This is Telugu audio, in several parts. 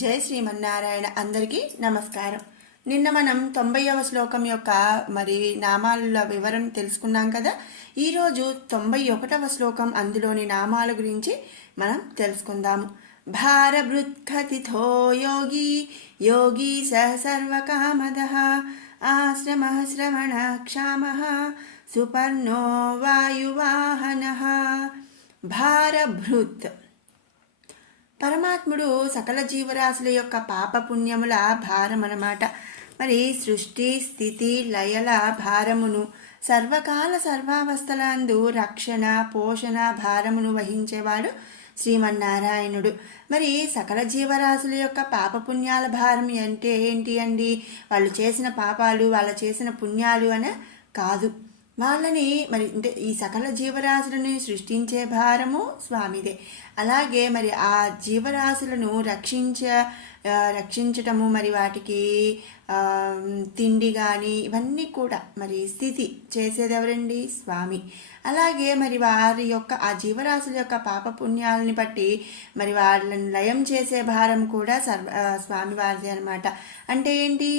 జై శ్రీమన్నారాయణ. అందరికీ నమస్కారం. నిన్న మనం 90వ శ్లోకం యొక్క నామాల వివరణ తెలుసుకున్నాం కదా. ఈరోజు 91వ శ్లోకం అందులోని నామాల గురించి మనం తెలుసుకుందాము. భారభృత్కథితో యోగి యోగి సర్వకామదః ఆశ్రమః శ్రవణ క్షామః సుపర్ణో వాయువాహనః. భారభృత్ పరమాత్ముడు సకల జీవరాశుల యొక్క పాపపుణ్యముల భారం అన్నమాట. సృష్టి స్థితి లయల భారమును సర్వకాల సర్వావస్థలందు రక్షణ పోషణ భారమును వహించేవాడు శ్రీమన్నారాయణుడు. సకల జీవరాశుల యొక్క పాపపుణ్యాల భారం అంటే ఏంటి అండి? వాళ్ళు చేసిన పాపాలు వాళ్ళు చేసిన పుణ్యాలు అని కాదు. వాళ్ళని అంటే ఈ సకల జీవరాశులను సృష్టించే భారము స్వామిదే. అలాగే ఆ జీవరాశులను రక్షించటము వాటికి తిండి కానీ ఇవన్నీ కూడా స్థితి చేసేది ఎవరండి? స్వామి. అలాగే వారి యొక్క ఆ జీవరాశుల యొక్క పాపపుణ్యాలని బట్టి వాళ్ళని లయం చేసే భారం కూడా స్వామి వారిది అనమాట. అంటే ఏంటి?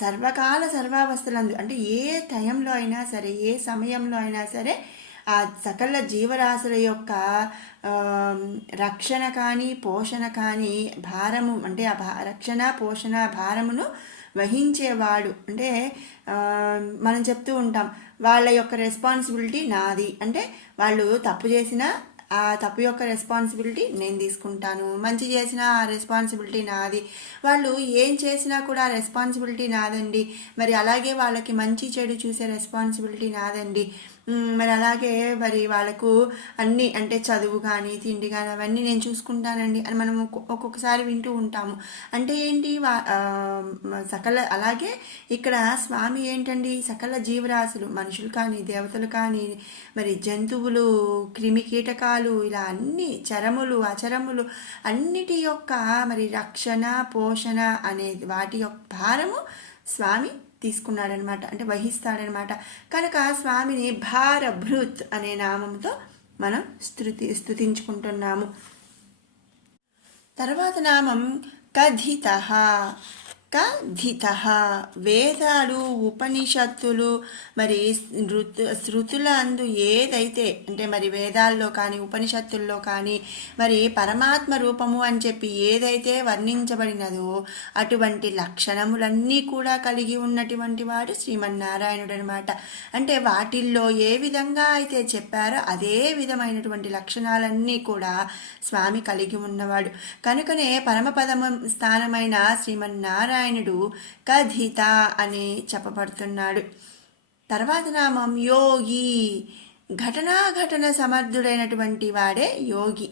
సర్వకాల సర్వావస్థలందు అంటే ఏ టైంలో అయినా సరే ఏ సమయంలో అయినా సరే ఆ సకల జీవరాశుల యొక్క రక్షణ కానీ పోషణ కానీ భారము అంటే రక్షణ పోషణ భారమును వహించేవాడు. అంటే మనం చెప్తూ ఉంటాం వాళ్ళ యొక్క రెస్పాన్సిబిలిటీ నాది. అంటే వాళ్ళు తప్పు చేసినా ఆ తప్పు యొక్క రెస్పాన్సిబిలిటీ నేను తీసుకుంటాను, మంచి చేసిన ఆ రెస్పాన్సిబిలిటీ నాది. వాళ్ళు ఏం చేసినా కూడా ఆ రెస్పాన్సిబిలిటీ నాదండి. అలాగే వాళ్ళకి మంచి చెడు చూసే రెస్పాన్సిబిలిటీ నాదండి. అలాగే వాళ్ళకు అన్నీ అంటే చదువు కానీ తిండి కానీ అవన్నీ నేను చూసుకుంటానండి అని మనం ఒక్కొక్కసారి వింటూ ఉంటాము. అంటే ఏంటి? అలాగే ఇక్కడ స్వామి ఏంటండి? సకల జీవరాశులు మనుషులు కానీ దేవతలు కానీ జంతువులు క్రిమి కీటకాలు ఇలా అన్ని చరములు అచరములు అన్నిటి యొక్క రక్షణ పోషణ అనేది వాటి యొక్క భారము స్వామి తీసుకున్నాడనమాట, అంటే వహిస్తాడనమాట. కనుక స్వామిని భారభృత్ అనే నామంతో మనం స్తుతించుకుంటున్నాము. తర్వాత నామం కథితః. కథితః వేదాలు ఉపనిషత్తులు శృతుల అందు ఏదైతే అంటే వేదాల్లో కానీ ఉపనిషత్తుల్లో కానీ పరమాత్మ రూపము అని చెప్పి ఏదైతే వర్ణించబడినదో అటువంటి లక్షణములన్నీ కూడా కలిగి ఉన్నటువంటి వాడు శ్రీమన్నారాయణుడు అనమాట. అంటే వాటిల్లో ఏ విధంగా అయితే చెప్పారో అదే విధమైనటువంటి లక్షణాలన్నీ కూడా స్వామి కలిగి ఉన్నవాడు. కనుకనే పరమపదమ స్థానమైన శ్రీమన్నారాయణుడు కథిత అని చెప్పబడుతున్నాడు. తర్వాత నామం యోగి. ఘటన సమర్థుడైనటువంటి వాడే యోగి.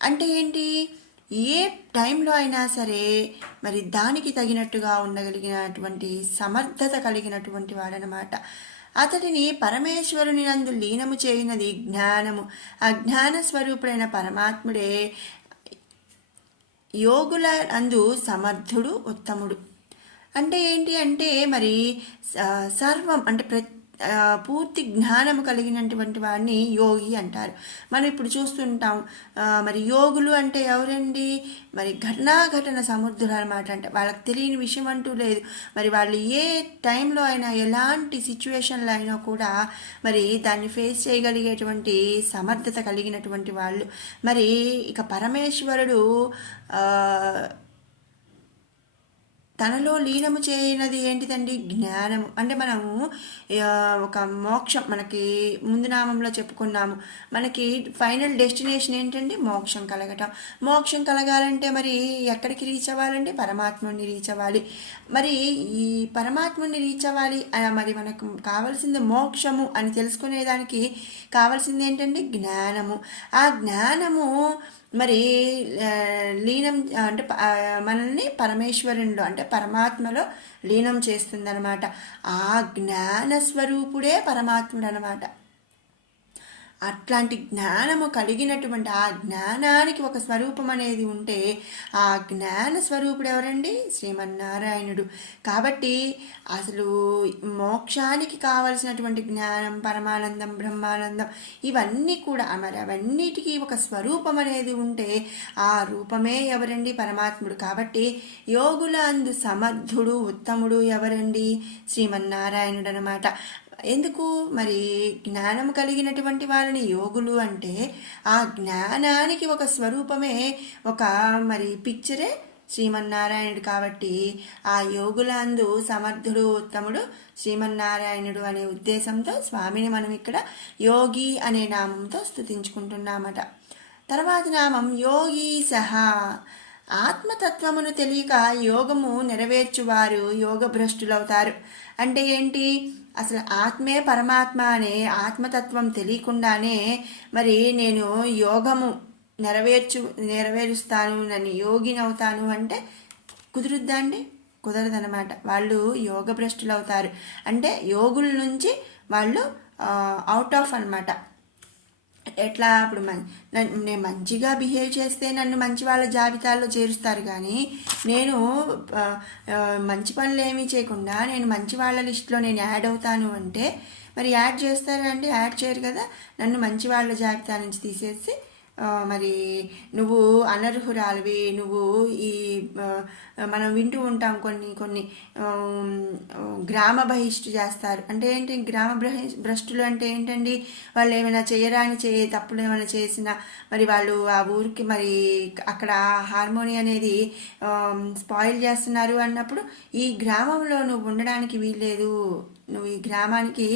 అంటే ఏంటి? ఏ టైంలో అయినా సరే దానికి తగినట్టుగా ఉండగలిగినటువంటి సమర్థత కలిగినటువంటి వాడనమాట. అతడిని పరమేశ్వరుని నందు లీనము చేయనది జ్ఞానము. అజ్ఞాన స్వరూపుడైన పరమాత్ముడే యోగుల అందు సమర్థుడు ఉత్తముడు. అంటే ఏంటి అంటే సర్వం అంటే పూర్తి జ్ఞానము కలిగినటువంటి వాడిని యోగి అంటారు. మనం ఇప్పుడు చూస్తుంటాం యోగులు అంటే ఎవరండి? ఘటన సముద్రులు అనమాట. అంటే వాళ్ళకి తెలియని విషయం అంటూ లేదు. వాళ్ళు ఏ టైంలో అయినా ఎలాంటి సిచ్యువేషన్లో అయినా కూడా దాన్ని ఫేస్ చేయగలిగేటువంటి సమర్థత కలిగినటువంటి వాళ్ళు. ఇక పరమేశ్వరుడు తనలో లీనము చేయనది ఏంటిదండి? జ్ఞానము. అంటే మనము ఒక మోక్షం మనకి ముందు నామంలో చెప్పుకున్నాము. ఫైనల్ డెస్టినేషన్ ఏంటండి? మోక్షం కలగటం. మోక్షం కలగాలంటే ఎక్కడికి రీచ్ అవ్వాలంటే పరమాత్ముడిని రీచ్ అవ్వాలి. ఈ పరమాత్ముడిని రీచ్ అవ్వాలి మనకు కావాల్సింది మోక్షము అని తెలుసుకునేదానికి కావాల్సింది ఏంటండి? జ్ఞానము. ఆ జ్ఞానము లీనం అంటే మనల్ని పరమేశ్వరునిలో అంటే పరమాత్మలో లీనం చేస్తుందన్నమాట. ఆ జ్ఞాన స్వరూపుడే పరమాత్ముడు అనమాట. అట్లాంటి జ్ఞానము కలిగినటువంటి ఆ జ్ఞానానికి ఒక స్వరూపం అనేది ఉంటే ఆ జ్ఞాన స్వరూపుడు ఎవరండి? శ్రీమన్నారాయణుడు. కాబట్టి అసలు మోక్షానికి కావలసినటువంటి జ్ఞానం, పరమానందం, బ్రహ్మానందం ఇవన్నీ కూడా మరి అవన్నిటికీ ఒక స్వరూపం అనేది ఉంటే ఆ రూపమే ఎవరండి? పరమాత్ముడు. కాబట్టి యోగుల అందు సమర్థుడు, ఉత్తముడు ఎవరండి? శ్రీమన్నారాయణుడు అనమాట. ఎందుకు మరి జ్ఞానం కలిగినటువంటి వాళ్ళని యోగులు అంటే ఆ జ్ఞానానికి ఒక స్వరూపమే, ఒక మరి పిక్చరే శ్రీమన్నారాయణుడు. కాబట్టి ఆ యోగులందు సమర్థుడు, ఉత్తముడు శ్రీమన్నారాయణుడు అనే ఉద్దేశంతో స్వామిని మనం ఇక్కడ యోగి అనే నామంతో స్తుతించుకుంటున్నామట. తర్వాత నామం యోగీశః. ఆత్మతత్వమును తెలియక యోగము నెరవేర్చువారు యోగ భ్రష్టులవుతారు. అంటే ఏంటి? అసలు ఆత్మే పరమాత్మ అనే ఆత్మతత్వం తెలియకుండానే మరి నేను యోగము నెరవేరుస్తాను, నన్ను యోగిని అవుతాను అంటే కుదురుద్దా అండి? కుదరదనమాట. వాళ్ళు యోగ భ్రష్టులు అవుతారు. అంటే యోగుల నుంచి వాళ్ళు అవుట్ ఆఫ్ అనమాట. ఎట్లా? ఇప్పుడు నేను మంచిగా బిహేవ్ చేస్తే నన్ను మంచి వాళ్ళ జాబితాలో చేరుస్తారు, కానీ నేను మంచి పనులు ఏమీ చేయకుండా నేను మంచి వాళ్ళ లిస్టులో నేను యాడ్ అవుతాను అంటే మరి యాడ్ చేస్తారా అండి? యాడ్ చేయరు కదా. నన్ను మంచి వాళ్ళ జాబితా నుంచి తీసేసి మరి నువ్వు అనర్హురాలివి, నువ్వు ఈ మనం వింటూ ఉంటాం కొన్ని గ్రామ బహిష్టు చేస్తారు. అంటే ఏంటి గ్రామ భ్రష్టులు అంటే ఏంటండి? వాళ్ళు ఏమైనా చేయరాని తప్పులు ఏమైనా చేసినా మరి వాళ్ళు ఆ ఊరికి మరి అక్కడ హార్మోని అనేది స్పాయిల్ చేస్తున్నారు అన్నప్పుడు ఈ గ్రామంలో నువ్వు ఉండడానికి వీల్లేదు, నువ్వు ఈ గ్రామానికి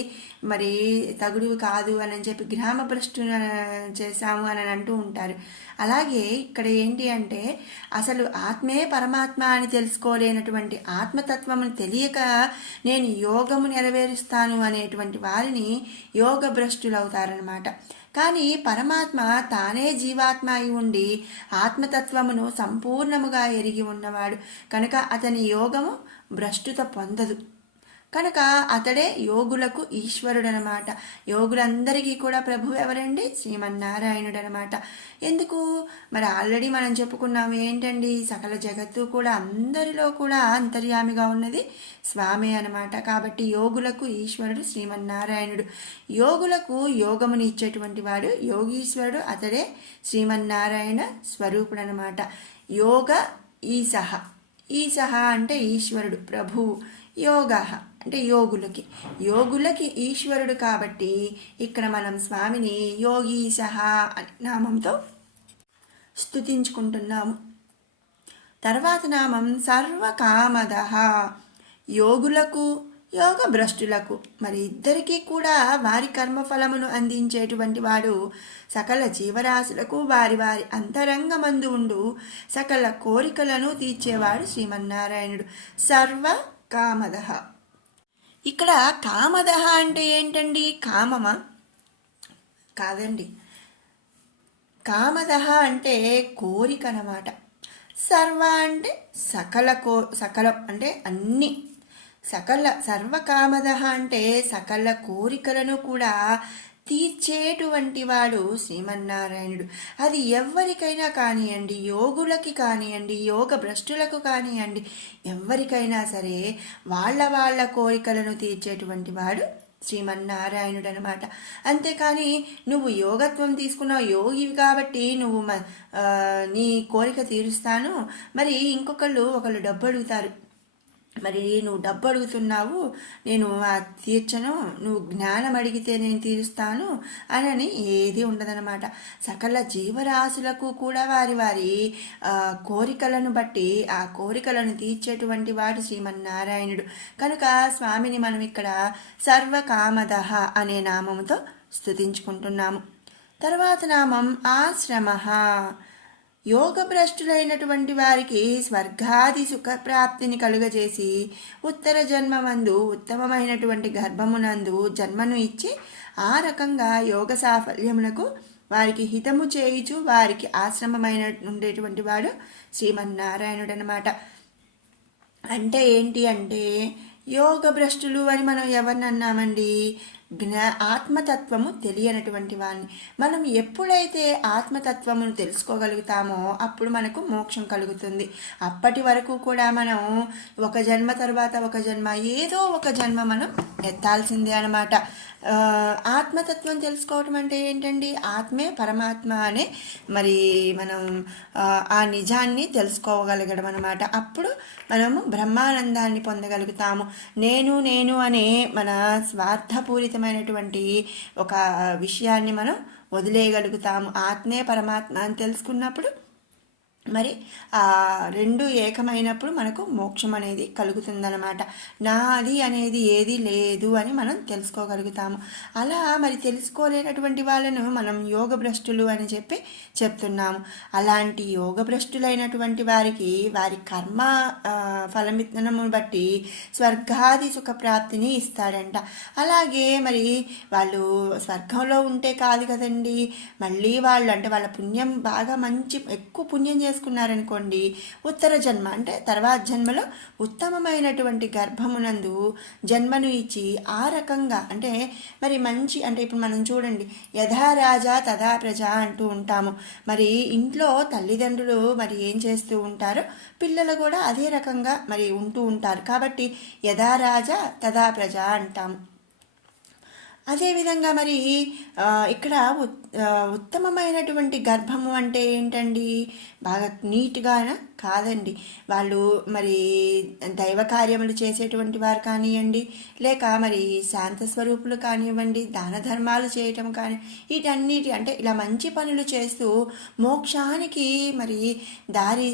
మరి తగుడువి కాదు అని చెప్పి గ్రామ భ్రష్టు చేశాము అని అంటూ ఉంటారు. అలాగే ఇక్కడ ఏంటి అంటే అసలు ఆత్మే పరమాత్మ అని తెలుసుకోలేనటువంటి ఆత్మతత్వమును తెలియక నేను యోగము నెరవేరుస్తాను అనేటువంటి వారిని యోగ భ్రష్టులు అవుతారనమాట. కానీ పరమాత్మ తానే జీవాత్మ అయి ఉండి ఆత్మతత్వమును సంపూర్ణముగా ఎరిగి ఉన్నవాడు కనుక అతని యోగము భ్రష్టుత పొందదు. కనుక అతడే యోగులకు ఈశ్వరుడు అనమాట. యోగులందరికీ కూడా ప్రభు ఎవరండి? శ్రీమన్నారాయణుడు అనమాట. ఎందుకు? మరి ఆల్రెడీ మనం చెప్పుకున్నాము ఏంటండి? సకల జగత్తు కూడా అందరిలో కూడా అంతర్యామిగా ఉన్నది స్వామి అనమాట. కాబట్టి యోగులకు ఈశ్వరుడు శ్రీమన్నారాయణుడు. యోగులకు యోగముని ఇచ్చేటువంటి వాడు యోగీశ్వరుడు, అతడే శ్రీమన్నారాయణ స్వరూపుడు అనమాట. యోగ ఈశః. ఈశః అంటే ఈశ్వరుడు, ప్రభువు. యోగ అంటే యోగులకి ఈశ్వరుడు. కాబట్టి ఇక్కడ మనం స్వామిని యోగీశః అనే నామంతో స్తుతించుకుంటున్నాము. తర్వాత నామం సర్వకామదః. యోగులకు యోగ భ్రష్టులకు మరి ఇద్దరికీ కూడా వారి కర్మఫలమును అందించేటువంటి వాడు, సకల జీవరాశులకు వారి వారి అంతరంగమందు ఉండు సకల కోరికలను తీర్చేవాడు శ్రీమన్నారాయణుడు. సర్వ కామదః. ఇక్కడ కామదః అంటే ఏంటండి? కామమా? కాదండి. కామదః అంటే కోరిక అన్నమాట. సర్వ అంటే సకలం అంటే అన్ని. సర్వకామదః అంటే సకల కోరికలను కూడా తీర్చేటువంటి వాడు శ్రీమన్నారాయణుడు. అది ఎవరికైనా కానివ్వండి, యోగులకి కానివ్వండి, యోగ భ్రష్టులకు కానివ్వండి, ఎవరికైనా సరే వాళ్ళ కోరికలను తీర్చేటువంటి వాడు శ్రీమన్నారాయణుడు అనమాట. అంతేకాని నువ్వు యోగత్వం తీసుకున్నావు, యోగివి కాబట్టి నువ్వు నీ కోరిక తీరుస్తాను, మరి ఒకళ్ళు డబ్బు అడుగుతారు, మరి నువ్వు డబ్బు అడుగుతున్నావు, నేను తీర్చను, నువ్వు జ్ఞానం అడిగితే నేను తీరుస్తాను అని ఏది ఉండదనమాట. సకల జీవరాశులకు కూడా వారి వారి కోరికలను బట్టి ఆ కోరికలను తీర్చేటువంటి వాడు శ్రీమన్నారాయణుడు. కనుక స్వామిని మనం ఇక్కడ సర్వకామదః అనే నామముతో స్తుతించుకుంటున్నాము. తర్వాత నామం ఆశ్రమః. యోగ భ్రష్టులైనటువంటి వారికి స్వర్గాది సుఖప్రాప్తిని కలుగజేసి ఉత్తర జన్మమందు ఉత్తమమైనటువంటి గర్భమునందు జన్మను ఇచ్చి ఆ రకంగా యోగ సాఫల్యమునకు వారికి హితము చేయుచు వారికి ఆశ్రమమైన ఉండేటువంటి వాడు శ్రీమన్నారాయణుడు అనమాట. అంటే ఏంటి అంటే యోగ భ్రష్టులు అని మనం ఎవరిని అన్నామండి? ఆత్మతత్వము తెలియనటువంటి వాడిని. మనం ఎప్పుడైతే ఆత్మతత్వమును తెలుసుకోగలుగుతామో అప్పుడు మనకు మోక్షం కలుగుతుంది. అప్పటి వరకు కూడా మనం ఒక జన్మ తర్వాత ఒక జన్మ, ఏదో ఒక జన్మ మనం ఎత్తాల్సిందే అనమాట. ఆత్మతత్వం తెలుసుకోవటం అంటే ఏంటండి? ఆత్మే పరమాత్మ అనే మరి మనం ఆ నిజాన్ని తెలుసుకోగలగడం అనమాట. అప్పుడు మనము బ్రహ్మానందాన్ని పొందగలుగుతాము. నేను నేను అనే మన స్వార్థపూరితమైనటువంటి ఒక విషయాన్ని మనం వదిలేయగలుగుతాము. ఆత్మే పరమాత్మ అని తెలుసుకున్నప్పుడు మరి ఆ రెండు ఏకమైనప్పుడు మనకు మోక్షం అనేది కలుగుతుందన్నమాట. నాది అనేది ఏది లేదు అని మనం తెలుసుకోగలుగుతాము. అలా మరి తెలుసుకోలేనటువంటి వాళ్ళను మనం యోగ భ్రష్టులు అని చెప్పి చెప్తున్నాము. అలాంటి యోగ భ్రష్టులైనటువంటి వారికి వారి కర్మ ఫలమిత్తనమును బట్టి స్వర్గాది సుఖ ప్రాప్తిని ఇస్తాడంట. అలాగే మరి వాళ్ళు స్వర్గంలో ఉంటే కాదు కదండి, మళ్ళీ వాళ్ళు అంటే వాళ్ళ పుణ్యం బాగా మంచి ఎక్కువ పుణ్యం చేసుకున్నారనుకోండి, ఉత్తర జన్మ అంటే తర్వాత జన్మలో ఉత్తమమైనటువంటి గర్భమునందు జన్మను ఇచ్చి ఆ రకంగా అంటే మరి మంచి అంటే ఇప్పుడు మనం చూడండి, యథా రాజా తథా ప్రజ అంటూ ఉంటాము. మరి ఇంట్లో తల్లిదండ్రులు మరి ఏం చేస్తూ ఉంటారో పిల్లలు కూడా అదే రకంగా మరి ఉంటూ ఉంటారు. కాబట్టి యథా రాజా తథా ప్రజ అంటాము. అదేవిధంగా మరి ఇక్కడ ఉత్తమమైనటువంటి గర్భము అంటే ఏంటండి? బాగా నీట్గా కాదండి. వాళ్ళు మరి దైవ కార్యములు చేసేటువంటి వారు కానివ్వండి, లేక మరి శాంత స్వరూపులు కానివ్వండి, దాన ధర్మాలు చేయటం కానీ, వీటన్నిటి అంటే ఇలా మంచి పనులు చేస్తూ మోక్షానికి మరి దారి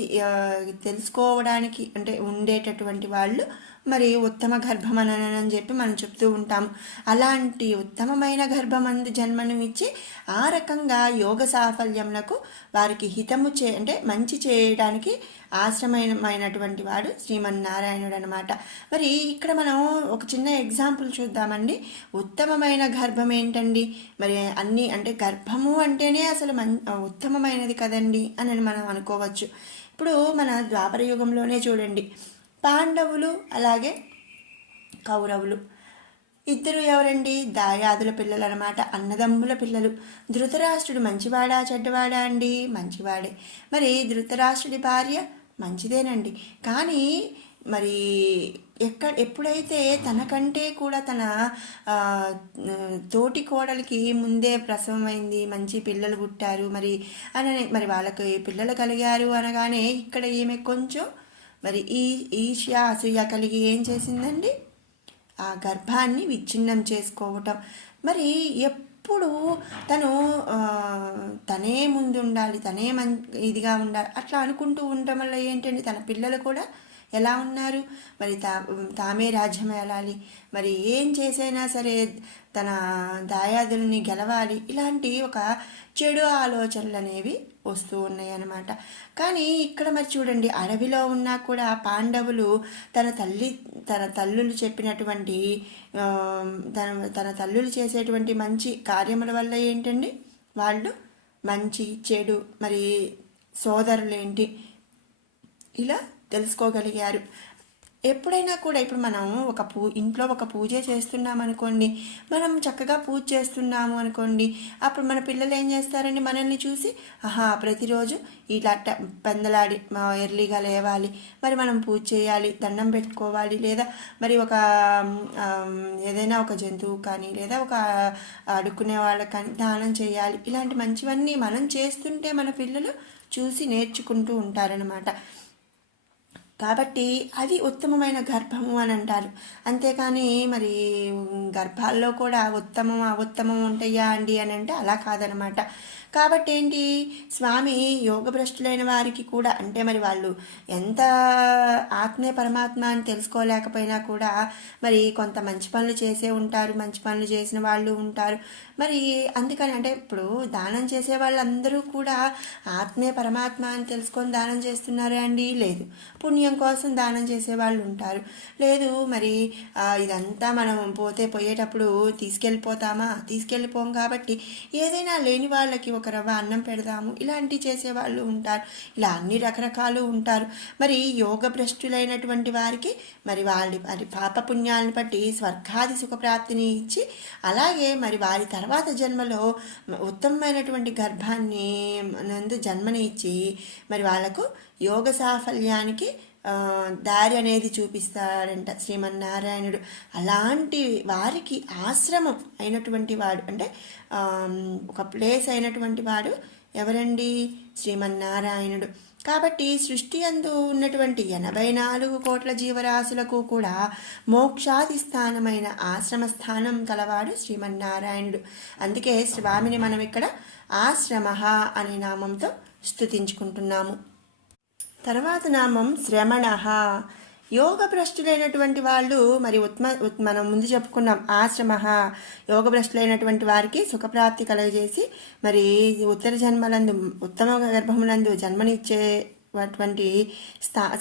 తెలుసుకోవడానికి అంటే ఉండేటటువంటి వాళ్ళు మరి ఉత్తమ గర్భమనని చెప్పి మనం చెప్తూ ఉంటాము. అలాంటి ఉత్తమమైన గర్భమందు జన్మను ఇచ్చి ఆ రకంగా యోగ సాఫల్యములకు వారికి హితము అంటే మంచి చేయడానికి ఆశ్రమైనటువంటి వాడు శ్రీమన్నారాయణుడు అనమాట. మరి ఇక్కడ మనం ఒక చిన్న ఎగ్జాంపుల్ చూద్దామండి. ఉత్తమమైన గర్భం ఏంటండి? మరి అన్నీ అంటే గర్భము అంటేనే అసలు ఉత్తమమైనది కదండి అని మనం అనుకోవచ్చు. ఇప్పుడు మన ద్వాపర యుగంలోనే చూడండి, పాండవులు అలాగే కౌరవులు ఇద్దరు ఎవరండి? దాయాదుల పిల్లలు అనమాట, అన్నదమ్ముల పిల్లలు. ధృతరాష్ట్రుడు మంచివాడా చెడ్డవాడా అండి? మంచివాడే. మరి ధృతరాష్ట్రుడి భార్య మంచిదేనండి. కానీ మరి ఎప్పుడైతే తనకంటే కూడా తన తోటి కోడలికి ముందే ప్రసవమైంది, మంచి పిల్లలు పుట్టారు మరి మరి వాళ్ళకి పిల్లలు కలిగారు అనగానే ఇక్కడ ఈమె కొంచెం మరి ఈర్ష్య అసూయ కలిగి ఏం చేసిందండి? ఆ గర్భాన్ని విచ్ఛిన్నం చేసుకోవటం. మరి ఎప్పుడు తనే ముందు ఉండాలి, తనే ఇదిగా ఉండాలి అట్లా అనుకుంటూ ఉండటం వల్ల ఏంటండి, తన పిల్లలు కూడా ఎలా ఉన్నారు? మరి తామే రాజ్యం ఏలాలి, మరి ఏం చేసైనా సరే తన దాయాదుల్ని గెలవాలి, ఇలాంటి ఒక చెడు ఆలోచనలు అనేవి వస్తూ ఉన్నాయి అన్నమాట. కానీ ఇక్కడ మరి చూడండి, అడవిలో ఉన్నా కూడా పాండవులు తన తల్లులు చెప్పినటువంటి తన తల్లులు చేసేటువంటి మంచి కార్యముల వల్ల ఏంటండి, వాళ్ళు మంచి చెడు మరి సోదరులేంటి ఇలా తెలుసుకోగలిగారు. ఎప్పుడైనా కూడా ఇప్పుడు మనం ఇంట్లో ఒక పూజ చేస్తున్నాం అనుకోండి, మనం చక్కగా పూజ చేస్తున్నాము అనుకోండి, అప్పుడు మన పిల్లలు ఏం చేస్తారండి? మనల్ని చూసి ప్రతిరోజు ఇట్లా పెందలాడి ఎర్లీగా లేవాలి, మరి మనం పూజ చేయాలి, దండం పెట్టుకోవాలి, లేదా మరి ఏదైనా ఒక జంతువు కానీ లేదా ఒక అడుక్కునే వాళ్ళకి కానీ దానం చేయాలి. ఇలాంటి మంచివన్నీ మనం చేస్తుంటే మన పిల్లలు చూసి నేర్చుకుంటూ ఉంటారనమాట. కాబట్టి అది ఉత్తమమైన గర్భము అని అంటారు. అంతేకాని మరి గర్భాల్లో కూడా ఉత్తమం అవుత్తమం ఉంటాయా అండి అని అంటే అలా కాదనమాట. కాబట్టి ఏంటి, స్వామి యోగభ్రష్టులైన వారికి కూడా అంటే మరి వాళ్ళు ఎంత ఆత్మే పరమాత్మ అని తెలుసుకోలేకపోయినా కూడా మరి కొంత మంచి పనులు చేసే ఉంటారు, మంచి పనులు చేసిన వాళ్ళు ఉంటారు. మరి అందుకని అంటే ఇప్పుడు దానం చేసే వాళ్ళందరూ కూడా ఆత్మే పరమాత్మ అని తెలుసుకొని దానం చేస్తున్నారా అండి? లేదు. పుణ్యం కోసం దానం చేసే వాళ్ళు ఉంటారు. లేదు మరి ఇదంతా మనం పోయేటప్పుడు తీసుకెళ్ళిపోతామా? తీసుకెళ్ళిపోం. కాబట్టి ఏదైనా లేని వాళ్ళకి ఒక రవ్వ అన్నం పెడదాము, ఇలాంటివి చేసేవాళ్ళు ఉంటారు. ఇలా అన్ని రకరకాలు ఉంటారు. మరి యోగ భ్రష్టులైనటువంటి వారికి మరి వారి పాపపుణ్యాలను బట్టి స్వర్గాది సుఖప్రాప్తిని ఇచ్చి, అలాగే మరి వారి తర్వాత జన్మలో ఉత్తమమైనటువంటి గర్భాన్ని నందు జన్మని ఇచ్చి మరి వాళ్ళకు యోగ సాఫల్యానికి దారి అనేది చూపిస్తాడంట శ్రీమన్నారాయణుడు. అలాంటి వారికి ఆశ్రమం అయినటువంటి వాడు, అంటే ఒక ప్లేస్ అయినటువంటి వాడు ఎవరండి? శ్రీమన్నారాయణుడు. కాబట్టి సృష్టి అందు ఉన్నటువంటి 84 కోట్ల జీవరాశులకు కూడా మోక్షాది స్థానమైన ఆశ్రమ స్థానం కలవాడు శ్రీమన్నారాయణుడు. అందుకే స్వామిని మనం ఇక్కడ ఆశ్రమ అనే నామంతో స్తుతించుకుంటున్నాము. తర్వాత నామం శ్రమణ. యోగ భ్రష్టులైనటువంటి వాళ్ళు మరి మనం ముందు చెప్పుకున్నాం ఆశ్రమ, యోగ భ్రష్టులైనటువంటి వారికి సుఖప్రాప్తి కలుగజేసి మరి ఉత్తర జన్మలందు ఉత్తమ గర్భములందు జన్మనిచ్చేటువంటి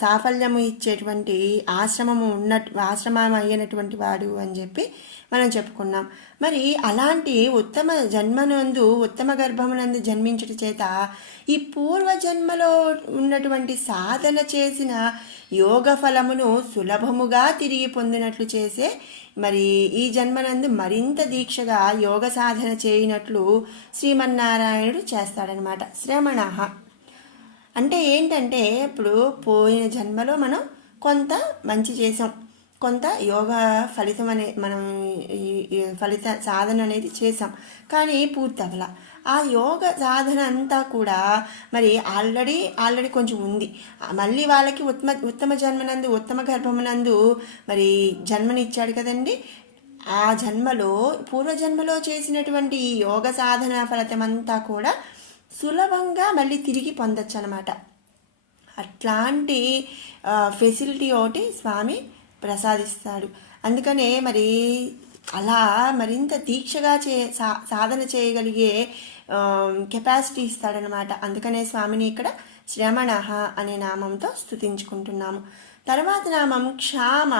సాఫల్యము ఇచ్చేటువంటి ఆశ్రమం అయినటువంటి వాడు అని చెప్పి మనం చెప్పుకున్నాం. మరి అలాంటి ఉత్తమ జన్మనందు ఉత్తమ గర్భమునందు జన్మించట చేత ఈ పూర్వజన్మలో ఉన్నటువంటి సాధన చేసిన యోగ ఫలమును సులభముగా తిరిగి పొందినట్లు చేసే మరి ఈ జన్మనందు మరింత దీక్షగా యోగ సాధన చేయనట్లు శ్రీమన్నారాయణుడు చేస్తాడనమాట. శ్రమణ అంటే ఏంటంటే, ఇప్పుడు పోయిన జన్మలో మనం కొంత మంచి చేసాం, కొంత యోగ ఫలితం మనం ఫలిత సాధన అనేది చేసాం, కానీ పూర్తి అవ్వాల. ఆ యోగ సాధన అంతా కూడా మరి ఆల్రెడీ కొంచెం ఉంది. మళ్ళీ వాళ్ళకి ఉత్తమ జన్మనందు ఉత్తమ గర్భమునందు మరి జన్మనిచ్చాడు కదండి. ఆ జన్మలో పూర్వజన్మలో చేసినటువంటి ఈ యోగ సాధన ఫలితం అంతా కూడా సులభంగా మళ్ళీ తిరిగి పొందొచ్చు అన్నమాట. అట్లాంటి ఫెసిలిటీ ఒకటి స్వామి ప్రసాదిస్తాడు. అందుకనే మరి అలా మరింత దీక్షగా సాధన చేయగలిగే కెపాసిటీ ఇస్తాడనమాట. అందుకనే స్వామిని ఇక్కడ శ్రమణ అనే నామంతో స్తుతించుకుంటున్నాము. తర్వాత నామం క్షామ.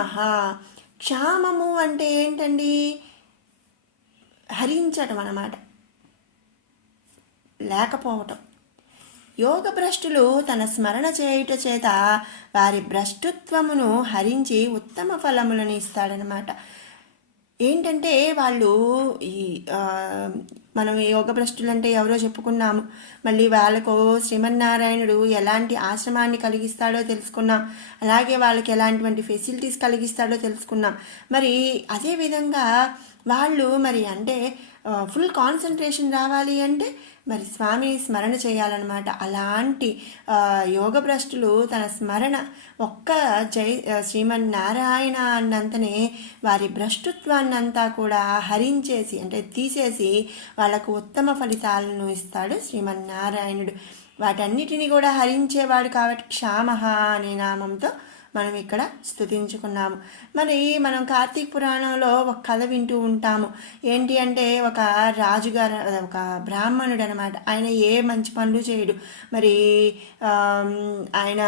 క్షామము అంటే ఏంటండి? హరించటం అన్నమాట, లేకపోవటం. యోగ భ్రష్టులు తన స్మరణ చేయుట చేత వారి భ్రష్టుత్వమును హరించి ఉత్తమ ఫలములను ఇస్తాడనమాట. ఏంటంటే వాళ్ళు మనం యోగ భ్రష్టులు అంటే ఎవరో చెప్పుకున్నాము. మళ్ళీ వాళ్ళకు శ్రీమన్నారాయణుడు ఎలాంటి ఆశ్రమాన్ని కలిగిస్తాడో తెలుసుకున్నాం. అలాగే వాళ్ళకి ఎలాంటి ఫెసిలిటీస్ కలిగిస్తాడో తెలుసుకున్నాం. మరి అదేవిధంగా వాళ్ళు మరి అంటే ఫుల్ కాన్సన్ట్రేషన్ రావాలి అంటే మరి స్వామి స్మరణ చేయాలన్నమాట. అలాంటి యోగ భ్రష్టులు తన స్మరణ ఒక్క శ్రీమన్నారాయణ అన్నంతనే వారి భ్రష్టుత్వాన్నంతా కూడా హరించేసి అంటే తీసేసి వాళ్ళకు ఉత్తమ ఫలితాలను ఇస్తాడు శ్రీమన్నారాయణుడు. వాటన్నిటిని కూడా హరించేవాడు కాబట్టి క్షామ అనే నామంతో మనం ఇక్కడ స్తుతించుకున్నాము. మరి మనం కార్తీక పురాణంలో ఒక కథ వింటూ ఉంటాము. ఏంటి అంటే, ఒక రాజుగారు, ఒక బ్రాహ్మణుడు అనమాట. ఆయన ఏ మంచి పనులు చేయడు. మరి ఆయన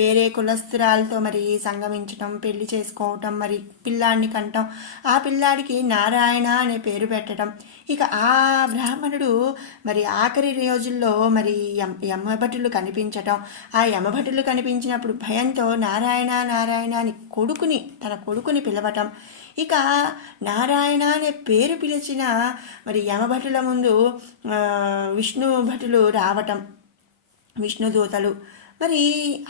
వేరే కులస్తురాలతో మరి సంగమించటం, పెళ్లి చేసుకోవటం, మరి పిల్లాడిని కంటం, ఆ పిల్లాడికి నారాయణ అనే పేరు పెట్టడం. ఇక ఆ బ్రాహ్మణుడు మరి ఆఖరి రోజుల్లో మరి యమభటులు కనిపించటం, ఆ యమభటులు కనిపించినప్పుడు భయంతో నారాయణ నారాయణ అని తన కొడుకుని పిలవటం. ఇక నారాయణ అనే పేరు పిలిచిన మరి యమభటుల ముందు విష్ణు భటులు రావటం, విష్ణుదూతలు. మరి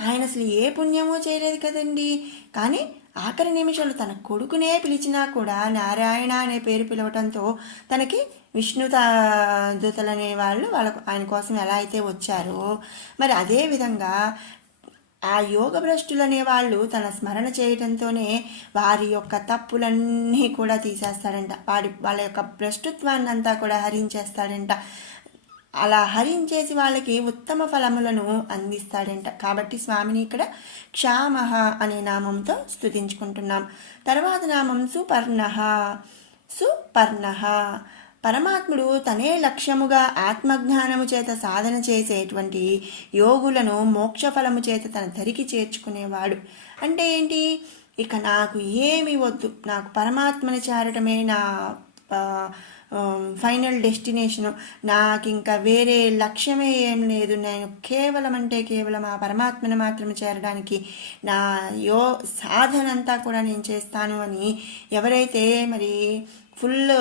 ఆయన అసలు ఏ పుణ్యమో చేయలేదు కదండి, కానీ ఆఖరి నిమిషాలు తన కొడుకునే పిలిచినా కూడా నారాయణ అనే పేరు పిలవటంతో తనకి విష్ణు దూతలు అనే వాళ్ళు ఆయన కోసం ఎలా అయితే వచ్చారో మరి అదేవిధంగా ఆ యోగ భ్రష్టులు అనే వాళ్ళు తన స్మరణ చేయడంతోనే వారి యొక్క తప్పులన్నీ కూడా తీసేస్తాడంట. వాళ్ళ యొక్క భ్రష్టుత్వాన్ని అంతా కూడా హరించేస్తాడంట. అలా హరించేసి వాళ్ళకి ఉత్తమ ఫలములను అందిస్తాడంట. కాబట్టి స్వామిని ఇక్కడ క్షామః అనే నామంతో స్తుతించుకుంటున్నాం. తర్వాత నామం సుపర్ణః. సుపర్ణః పరమాత్ముడు తనే లక్ష్యముగా ఆత్మజ్ఞానము చేత సాధన చేసేటువంటి యోగులను మోక్షఫలము చేత తన ధరికి చేర్చుకునేవాడు. అంటే ఏంటి? ఇక నాకు ఏమి వద్దు, నాకు పరమాత్మని చేరటమే నా ఫైనల్ డెస్టినేషను, నాకు ఇంకా వేరే లక్ష్యమే ఏం లేదు, నేను కేవలం అంటే కేవలం ఆ పరమాత్మను మాత్రమే చేరడానికి నా సాధన అంతా కూడా నేను చేస్తాను అని ఎవరైతే మరి ఫుల్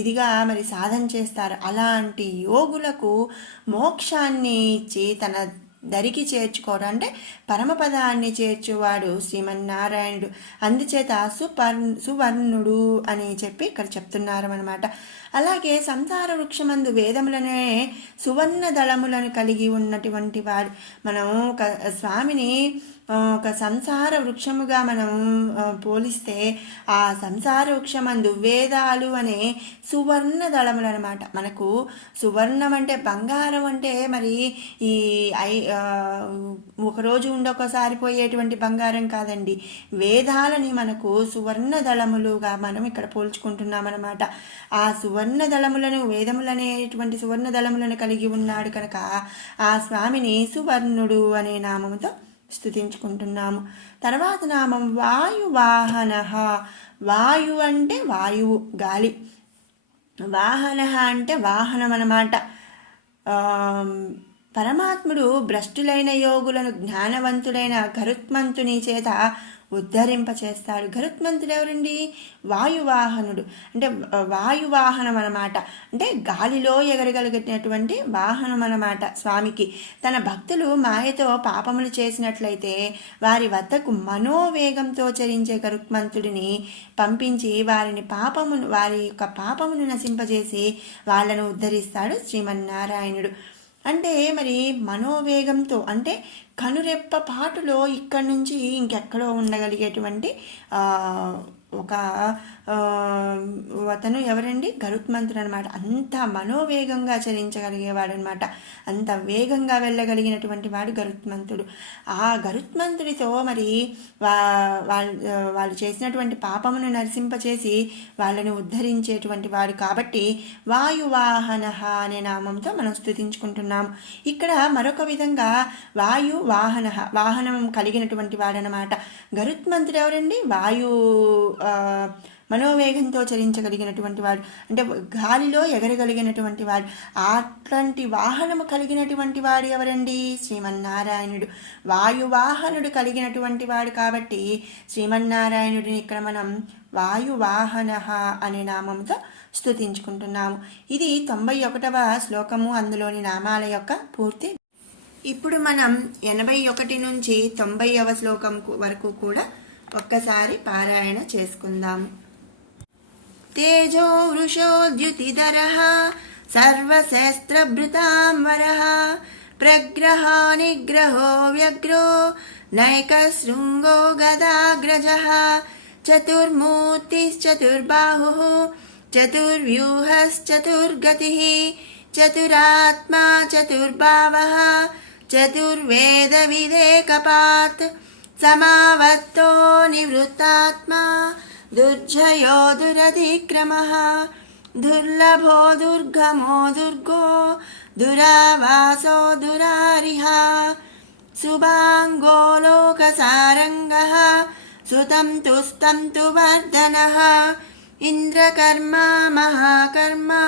ఇదిగా మరి సాధన చేస్తారు, అలాంటి యోగులకు మోక్షాన్ని ఇచ్చి తన దరికి చేర్చుకోవడం అంటే పరమపదాన్ని చేర్చువాడు శ్రీమన్నారాయణుడు. అందుచేత సువర్ణుడు అని చెప్పి ఇక్కడ చెప్తున్నారు అన్నమాట. అలాగే సంసార వృక్షమందు వేదములనే సువర్ణ దళములను కలిగి ఉన్నటువంటి వాడు. మనం ఒక స్వామిని ఒక సంసార వృక్షముగా మనం పోలిస్తే ఆ సంసార వృక్షమందు వేదాలు అనే సువర్ణ దళములు అనమాట. మనకు సువర్ణం అంటే బంగారం అంటే మరి ఈ ఒకరోజు ఉండొకసారి పోయేటువంటి బంగారం కాదండి, వేదాలని మనకు సువర్ణ దళములుగా మనం ఇక్కడ పోల్చుకుంటున్నాం అనమాట. ఆ సువర్ణ దళములను వేదములనేటువంటి సువర్ణ దళములను కలిగి ఉన్నాడు కనుక ఆ స్వామిని సువర్ణుడు అనే నామముతో స్తుతించుకుంటున్నాము. తర్వాత నామం వాయువాహన. వాయు అంటే వాయువు, గాలి. వాహన అంటే వాహనం అన్నమాట. పరమాత్ముడు భ్రష్టులైన యోగులను జ్ఞానవంతుడైన గరుత్మంతుని చేత ఉద్ధరింపచేస్తాడు. గరుత్మంతుడు ఎవరండి? వాయువాహనుడు. అంటే వాయువాహనం అన్నమాట. అంటే గాలిలో ఎగరగలిగినటువంటి వాహనం అన్నమాట స్వామికి. తన భక్తులు మాయతో పాపములు చేసినట్లయితే వారి వద్దకు మనోవేగంతో చరించే గరుత్మంతుడిని పంపించి వారి యొక్క పాపమును నశింపజేసి వాళ్ళను ఉద్ధరిస్తాడు శ్రీమన్నారాయణుడు. అంటే మరి మనోవేగంతో అంటే కనురెప్ప పాటులో ఇక్కడి నుంచి ఇంకెక్కడో ఉండగలిగేటువంటి ఒక అతను ఎవరండి? గరుత్మంతుడు అనమాట. అంత మనోవేగంగా చలించగలిగేవాడు అనమాట. అంత వేగంగా వెళ్ళగలిగినటువంటి వాడు గరుత్మంతుడు. ఆ గరుత్మంతుడితో మరి వాళ్ళు చేసినటువంటి పాపమును నరసింపచేసి వాళ్ళని ఉద్ధరించేటువంటి వాడు కాబట్టి వాయువాహన అనే నామంతో మనం స్తుతించుకుంటున్నాము. ఇక్కడ మరొక విధంగా వాయువాహన, వాహనం కలిగినటువంటి వాడనమాట. గరుత్మంతుడు ఎవరండి? మనోవేగంతో చలించగలిగినటువంటి వాడు, అంటే గాలిలో ఎగరగలిగినటువంటి వాడు. అట్లాంటి వాహనము కలిగినటువంటి వాడు ఎవరండి? శ్రీమన్నారాయణుడు. వాయువాహనుడు కలిగినటువంటి వాడు కాబట్టి శ్రీమన్నారాయణుడిని ఇక్కడ మనం వాయువాహన అనే నామంతో స్తుతించుకుంటున్నాము. ఇది 91వ శ్లోకము, అందులోని నామాల యొక్క పూర్తి. ఇప్పుడు మనం 81 నుంచి 90వ శ్లోకం వరకు కూడా ఒక్కసారి పారాయణ చేసుకుందాము. తేజో వృషోద్యుతిధరః సర్వశస్త్రభృతాంబరః ప్రగ్రహ నిగ్రహో వ్యగ్రో నైకశృంగో గదాగ్రజః చతుర్మూర్తిశ్చతుర్బాహుః చతుర్వ్యూహశ్చతుర్గతిః చతురాత్మా చతుర్భావః చతుర్వేద వివేకపాత్ సమావర్తో నివృత్తాత్మా దుర్జయో దురధిక్రమః దుర్లభో దుర్గమో దుర్గో దురావాసో దురారిహ శుభాంగో లోకసారంగః సుతం తుస్తం తు వర్ధనః ఇంద్రకర్మా మహాకర్మా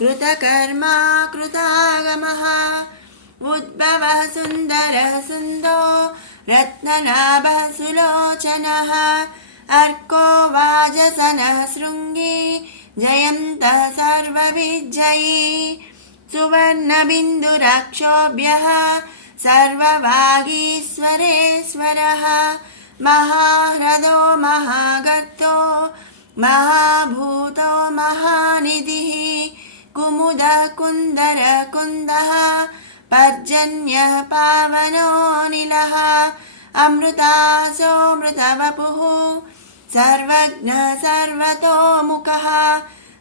కృతకర్మా కృతాగమః ఉద్భవః సుందరః సుందో రత్ననాభః సులోచనః అర్కో వాజసనః శృంగి జయంతః సర్వవిజయీ సువర్ణబిందురక్షోభ్యః సర్వవాగీశ్వరేశ్వరः మహాహ్రదో మహాగర్తో మహాభూతో మహానిధిః కుముదః కుందర కుందః పర్జన్యః పావనోనిలః అమృతాసోమృతవపుః సర్వజ్ఞః సర్వతోముఖః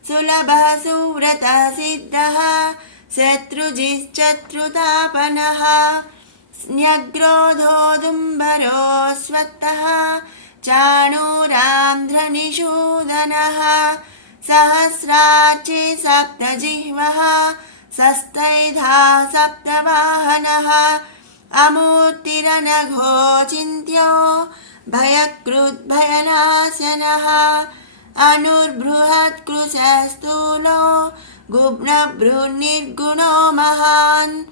సులభः సువ్రతः సిద్ధः శత్రుజిశ్చత్రుతాపనః న్యగ్రోధోదుంబరో స్వత్తః చాణూరాంధ్రనిషూదనः సహస్రార్చి సప్తజిహ్వः సస్తైధా సప్తవాహనः అమూర్తిరనఘో చింత్యో భయకృద్భయనాశనः अनुर्बृहत्कृशस्थूलो गुब्नबृहन्निर्गुणो महान्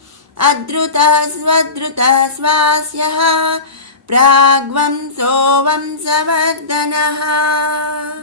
अद्रुतः स्वद्रुतः स्वास्यः प्राग्वंसो वंशवर्धनः।